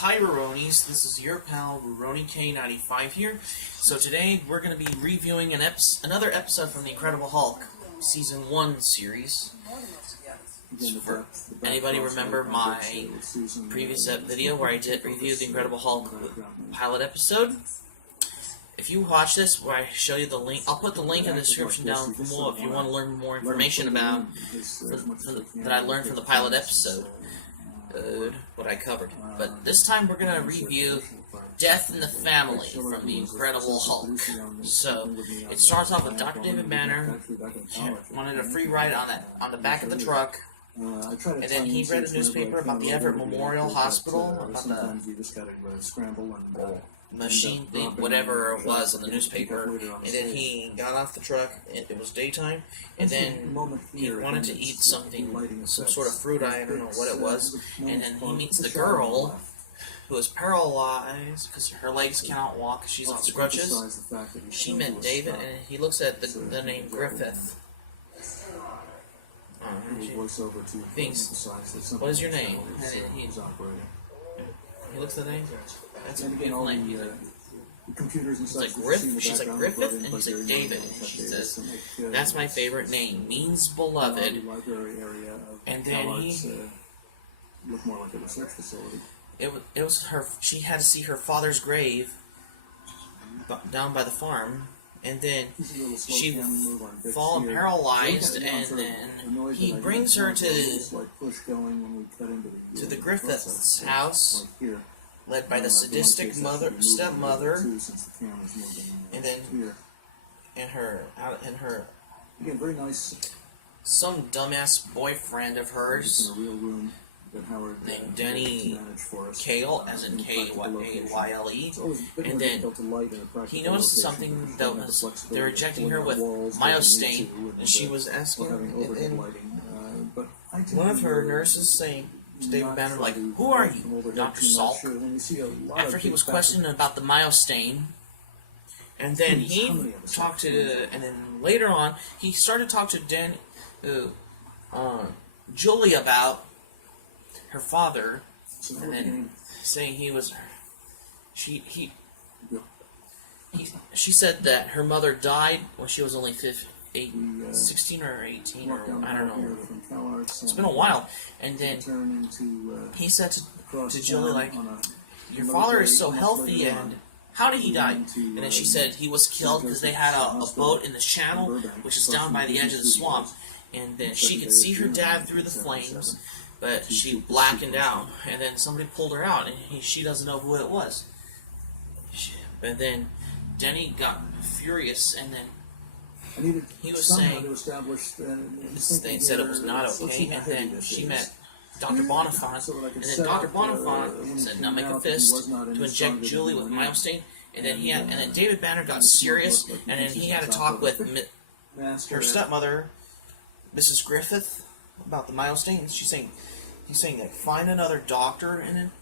Hi Ruronis, this is your pal Ruroni K95 here. So today we're going to be reviewing another episode from the Incredible Hulk Season 1 series. For anybody remember my previous video where I did review the Incredible Hulk pilot episode? If you watch this, where I show you the link, I'll put the link in the description down below if you want to learn more information about that I learned from the pilot episode. What I covered. But this time we're going to review Death in the Family from the Incredible Hulk. So, it starts off with Dr. David Banner wanted a free ride on the back of the truck, and then he read a newspaper about the Everett Memorial Hospital, about the machine thing, whatever it was on the newspaper, and then he got off the truck, it was daytime, and then he wanted to eat something, some sort of fruit, I don't know what it was, and then he meets the girl who is paralyzed because her legs cannot walk, she's on crutches. She met David, and he looks at the name Griffith. Thinks, what is your name? And he looks at the name. That's a beautiful name. He's like Griff. She's like Griffith, and he's like David. And she says, "That's my favorite name. Means beloved." And then he looked more like a research facility. It was her. She had to see her father's grave down by the farm, and then she fallen paralyzed, and then he brings her to the Griffith's house, led by the sadistic stepmother, and then her some dumbass boyfriend of hers named Denny Kale, as in K-A-Y-L-E, and then he noticed something that was, they were injecting her with myostain, and she was asking, and one of her nurses saying to David Banner, like, "Who are you, Dr. Salk?" After he was questioned about the myostain, and then he talked to, and then later on, he started to talk to Julie about her father, and then saying he was, she said that her mother died when she was only 16 or 18, or I don't know. It's been a while. And then he said to Julie, like, "Your father is so healthy, and how did he die?" And then she said he was killed because they had a boat in the channel, which is down by the edge of the swamp. And then she could see her dad through the flames, but she blackened out. And then somebody pulled her out, and she doesn't know who it was. And then Denny got furious, and then he was saying, they said it was not okay, and then she met Dr. Bonifant, and then Dr. Bonifant said, "Now make a fist to inject Julie with myostain," and then David Banner got serious, and then he had a talk with her stepmother, Mrs. Griffith, about the myostain. He's saying that find another doctor, and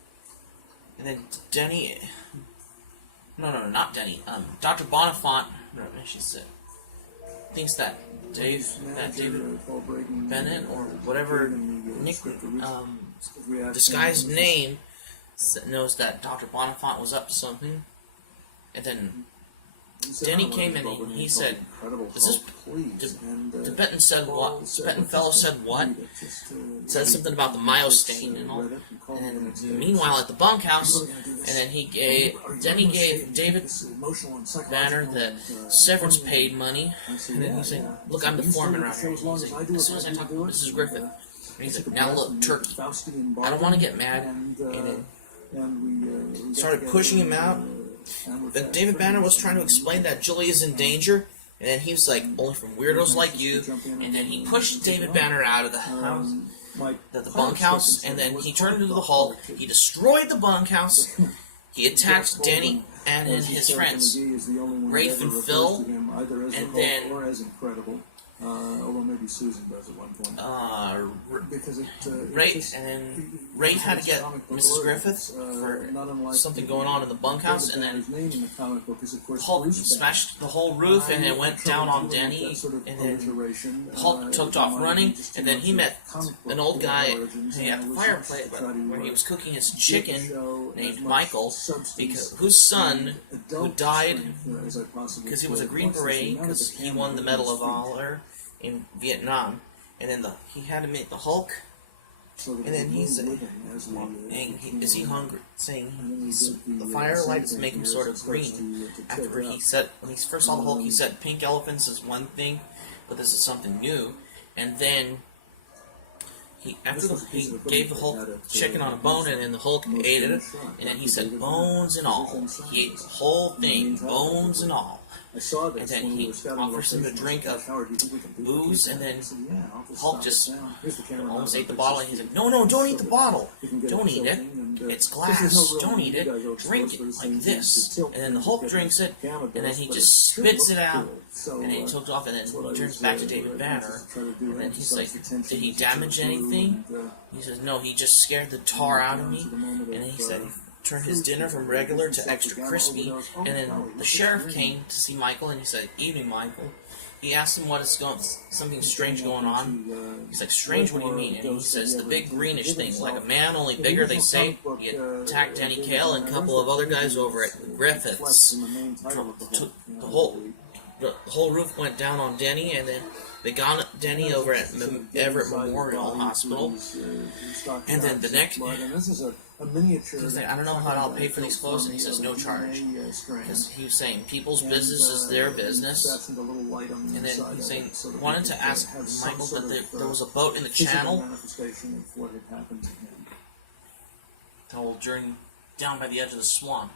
then Denny, not Denny, Dr. Bonifant, she said, thinks that David Bennett, or whatever disguised name, knows that Dr. Bonifant was up to something. And then Denny came in and he said, "Is this Tibetan said what? Tibetan fellow said what?" Said something about the myostain and all. And then, meanwhile, at the bunkhouse, and then Denny gave David Banner the severance paid money, and then he's saying, "Look, I'm the foreman around here." He's like, as soon as I talk to Mrs. Griffith, and he's like, "Now look, Turkey, I don't want to get mad," and then started pushing him out. Then David Banner was trying to explain that Julie is in danger, and then he was like, "Only from weirdos like you," and then he pushed David Banner out of the house, the bunkhouse, and then he turned into the Hulk. He destroyed the bunkhouse. He attacked Denny and his friends, Rafe and Phil, and then Although maybe Susan does at one point. Because Rafe, and then Rafe had to get Mrs. Griffith for something going on in the bunkhouse, and then Hulk smashed the whole roof, and it went down on Denny, and then Hulk took off running, and then he met an old guy at the fireplace where he was cooking his chicken named Michael, whose son who died because he was a Green Beret because he won the Medal of Honor in Vietnam, and then he had to meet the Hulk, and then he's is he hungry? Saying the firelight is making him sort of green. After he said when he first saw the Hulk, he said pink elephants is one thing, but this is something new, and then. He gave the Hulk chicken on a bone, and then the Hulk ate it, and then he said, bones and all. He ate the whole thing, bones and all. And then he offers him a drink of booze, and then Hulk just almost ate the bottle, and he's like, no, don't eat the bottle. Don't eat it. It's glass. Don't eat it. Drink it like this. And then the Hulk drinks it, and then he just spits it out, and then he took off, and then he turns back to David Banner, and then he's like, did he damage anything? He says, no, he just scared the tar out of me, and then he said, turned his dinner from regular to extra crispy, and then the sheriff came to see Michael, and he said, evening, Michael. He asked him what is something strange going on. He's like, strange, what do you mean? And he says, the big greenish thing, like a man, only bigger, they say. He attacked Danny Kael and a couple of other guys over at Griffiths. The whole roof went down on Denny, and then they got Denny over at Everett Memorial Hospital. And then the next... He's like, I don't know how I'll pay for these clothes, and he says, no charge. Because he was saying, people's business is their business. And then he's saying, wanted to ask Michael that there was a boat in the channel. The whole journey down by the edge of the swamp.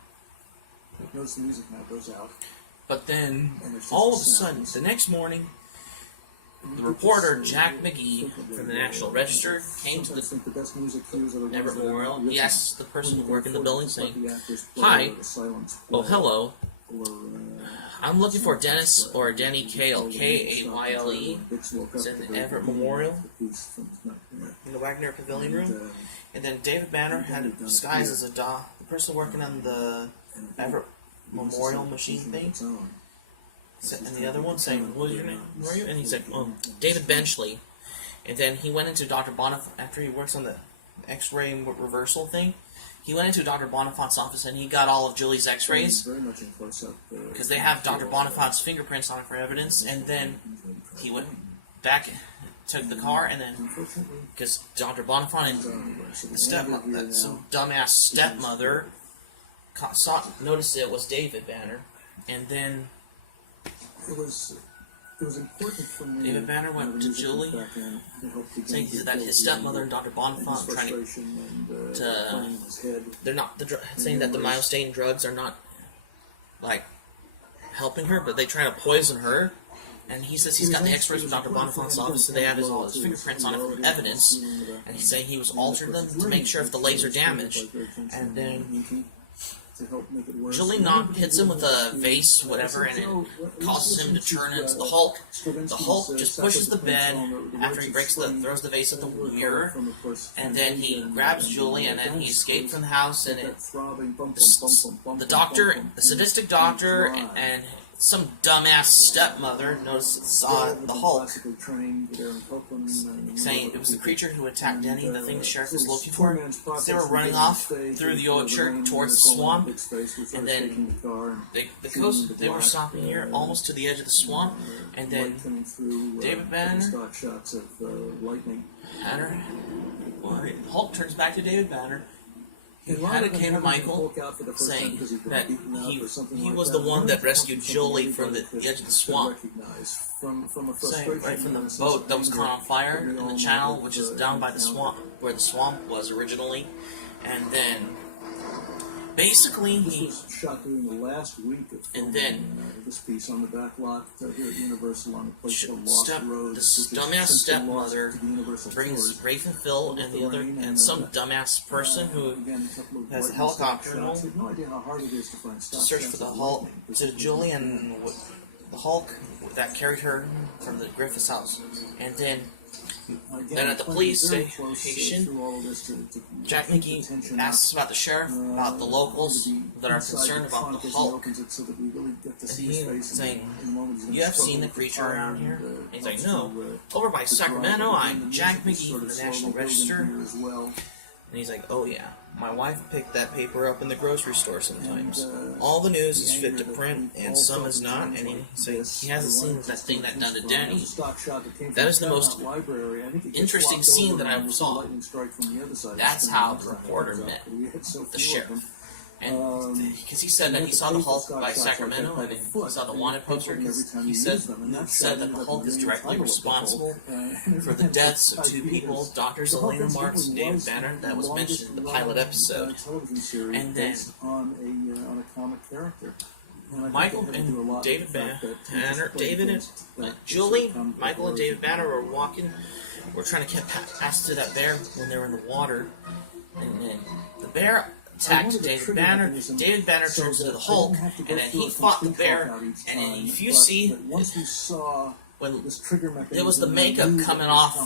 But then, all of a sudden, the next morning, the reporter, Jack McGee, from the National Register, came to the Everett Memorial. He asked the person who worked in the building, saying, hi, oh, hello, I'm looking for Dennis or Danny Kael, K-A-Y-L-E. It's in the Everett Memorial, in the Wagner Pavilion Room. And then David Banner had it disguised as the person working on the Everett Memorial machine thing. And the other one saying, what was your name? Where are you? And he's like, oh, David Benchley. And then he went into Dr. Bonifant, after he works on the X-ray reversal thing, he went into Dr. Bonifant's office and he got all of Julie's X-rays. Because they have Dr. Bonifant's fingerprints on it for evidence. And then he went back, took the car, and then, because Dr. Bonifant and some dumbass stepmother noticed it was David Banner. And then... It was important for me. David Banner went to Julie, saying that his stepmother and Dr. Bonifant were trying to they're not saying that the myostatin drugs are not like helping her, but they try to poison her. And he says he's got the X-rays from Dr. Bonifant's office, and they have all his fingerprints on it for evidence. And he's saying he was altered them to make sure if the legs are damaged. And then Julie hits him with a vase, whatever, and it causes him to turn into the Hulk. The Hulk just pushes the bed after he throws the vase at the mirror, and then he grabs Julie, and then he escapes from the house, and the doctor, the sadistic doctor, and some dumbass stepmother saw the Hulk, saying it was the creature who attacked Denny, the thing the sheriff was looking for. They were running off through the orchard towards the swamp, and then they were stopping here almost to the edge of the swamp, and then David Banner, Hulk turns back to David Banner. He had it came to Michael, saying that he was the one that rescued Jolie from the edge of the swamp. Saying right from the boat that was caught on fire in the channel, which is down by the swamp, where the swamp was originally. And then, basically, he shot during the last week of this piece on the back lot here at Universal on a place called Lost Road. This dumbass stepmother brings Rafe and Phil and the other and some dumbass person who has a helicopter to search for the Hulk to Julie, and the Hulk that carried her from the Griffiths house. And then at the police station, Jack Mickey asks about the sheriff, about the locals that are concerned about the Hulk. And he's saying, "You have seen the creature around here?" And he's like, "No. Over by Sacramento, I'm Jack Mickey from the National Register." And he's like, "Oh yeah, my wife picked that paper up in the grocery store sometimes. All the news is fit to print, and some is not." And he says he hasn't seen that thing that done to Danny. That is the most interesting scene that I saw. That's how the reporter met the sheriff. And because he said that he saw the Hulk by Sacramento, and he saw the wanted poster, because he said that the Hulk is directly responsible for the deaths of two people, Drs. Elena Marks and David Banner, that was mentioned in the pilot episode. And then Michael and David Banner, Julie, Michael and David Banner were trying to get past to that bear when they were in the water, and then the bear attacked David Banner. David Banner turns into the Hulk, and then he fought the bear. And then if you see, when there was the makeup coming off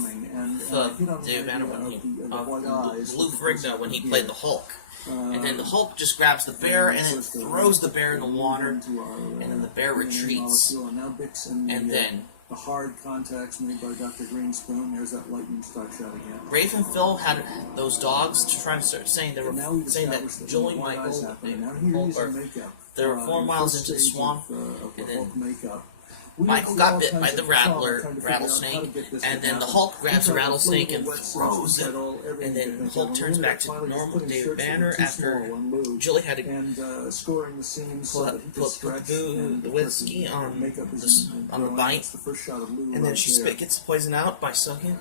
of David Banner when Lou Ferrigno when he played the Hulk. And then the Hulk just grabs the bear and then throws the bear in the water, and then the bear retreats. And then the hard contacts made by Dr. Greenspoon. There's that lightning strike shot again. Rafe and Phil had those dogs to try to start saying they were saying that Julie and Michael they were 4 miles into the swamp, and then Michael got bit by the rattlesnake, and then the Hulk grabs the rattlesnake and throws it, and then the Hulk turns back to normal David Banner after Julie had to put the whiskey on the bite, and then she gets the poison out by sucking.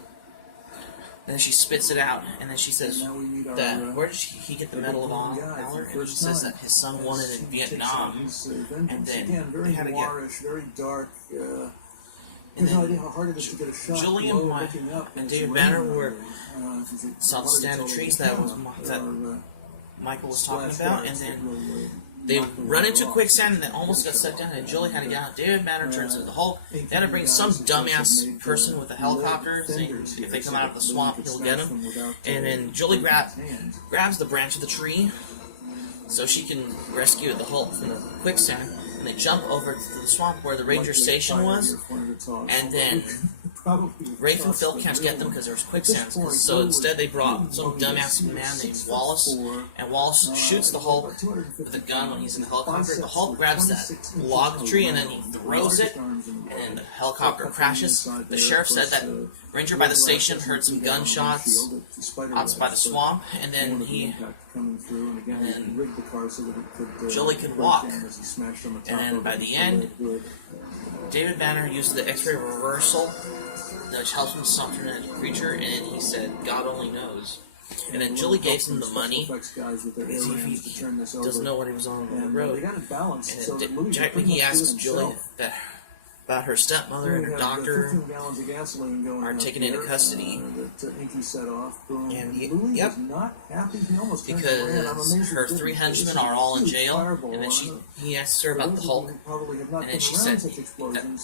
And then she spits it out, and then she says that where did he get the Medal of Honor? And she says that his son won it in Vietnam, and then they had to get. And then Julie and David Banner saw the stand of trees that Michael was talking about, and then they run into quicksand and then almost got sucked down, and Julie had to get out. David Banner turns into the Hulk. They had to bring some dumbass person with a helicopter, saying if they come out of the swamp, he'll get them. And then Julie grabs the branch of the tree so she can rescue the Hulk from the quicksand. And they jump over to the swamp where the ranger station was, and then Rafe and Phil can't get them because there's quicksand. So instead they brought some dumbass man named Wallace, and Wallace shoots the Hulk with a gun when he's in the helicopter. The Hulk grabs that log tree and then he throws it, and then the helicopter crashes. The sheriff said that ranger by the station heard some gunshots outside by the swamp, and then Julie could walk. And then by the end, David Banner used the X-ray reversal, which helps him summon a creature, and then he said, "God only knows." And then Julie gave him the money because he doesn't know what he was on the road. And then Jack Mickey asks Julie about her stepmother and her doctor are taken into custody. And because her 3 henchmen are all in jail, and then he asked her about the Hulk, and then she said that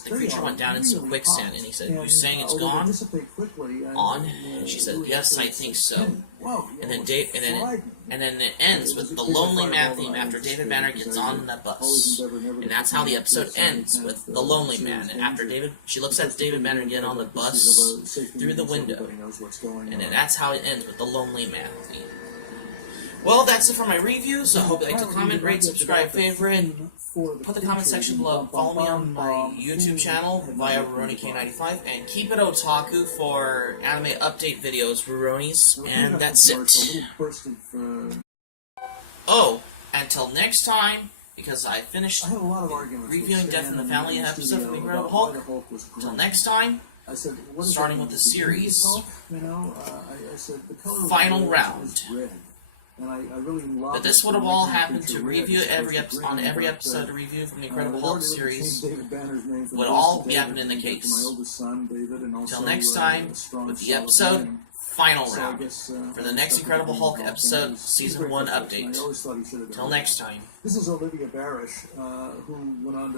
the creature went down into quicksand, and he said, "You saying it's gone?" And she said, "Yes, I think so." And then it ends with the Lonely Man theme after David Banner gets on the bus, and that's how the episode ends, with the Lonely Man. And after she looks at David Banner get on the bus through the window, and then that's how it ends with the Lonely Man theme. Well, that's it for my review. So I hope you like to comment, rate, subscribe, favorite. Put the comment section below. Follow me on my YouTube channel via RuroniK95, and keep it otaku for anime update videos, Ruronis, and that's it. Oh, until next time, because I finished reviewing Death in the Family episode from Incredible Hulk. Until next time, starting with the series, final round. But this would have all happened to review every episode to review from the Incredible Hulk series would all be happening in the case. Until next time, with the episode final round for the next Incredible Hulk episode, season 1 update. Until next time. This is Olivia Barish, who went on to